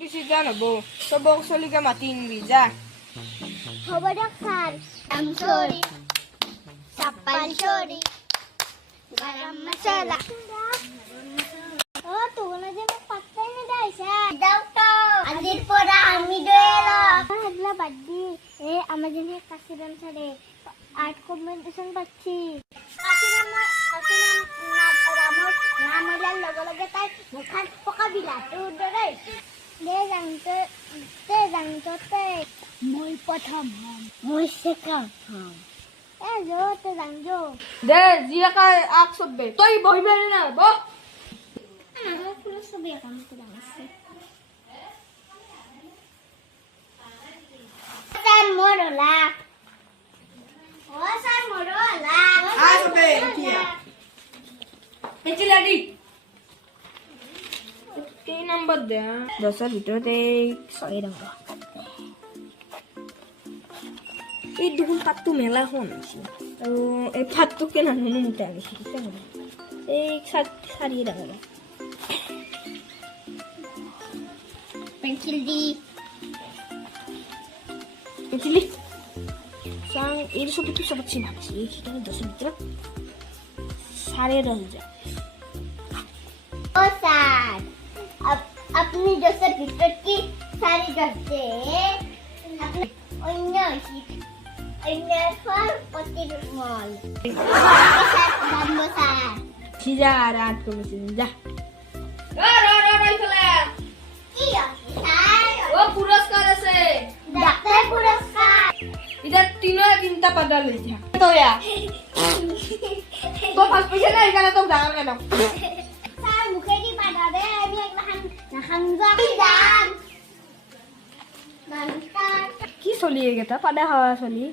Decision abo. Sobok solika matin visa. Hobo dok sar. I'm sorry. Sapal sorry. Garam masala. Oh, tuh na je patta na daisa. Doctor, azir pora ami doelo. Hadla baddi. Amar jene kasiram sare. Art competition pacchi. Kasiram ramor namala logo loge tai mukhan poka bilatu dorai. Le jangto te moi patham ham. Moi second ham. Jo te jangjo. De zia ka ak sobbe. Toy boy mere na bo. Pulo sobe kamu kurang asik. San morola. Oh, san morola. Ah, sobe kia. Echiladi. Key number de. 10 ভিতৰতে 6 টকা। এই দুগুণ পাতটো মেলা হন আছে আৰু এই পাতটো কেনে নানো মুটা আছে কেনে এই 4 টাকা Pencil di. Pencil. Sang ini sobat itu sobat sih nak sih kita 10 ভিতৰত 10.5 Oh, san. अपनी जैसे भीतर की सारी गद्दे अपने अन्य फल पति mall बम्बोसा Sija arat ko sija. Ro ikhala. की सार ও পুরস্কার আছে डॉक्टर पुरस्कार এটা তিনটা পাতা লইছে তো ইয়া তো ফার্স্ট পয়সা না এখানে তো দাম কেন सार मुखे दी पाडा दे আমি একলা হামজা দাম কি চলি গেটা পাদা খাওয়া চলি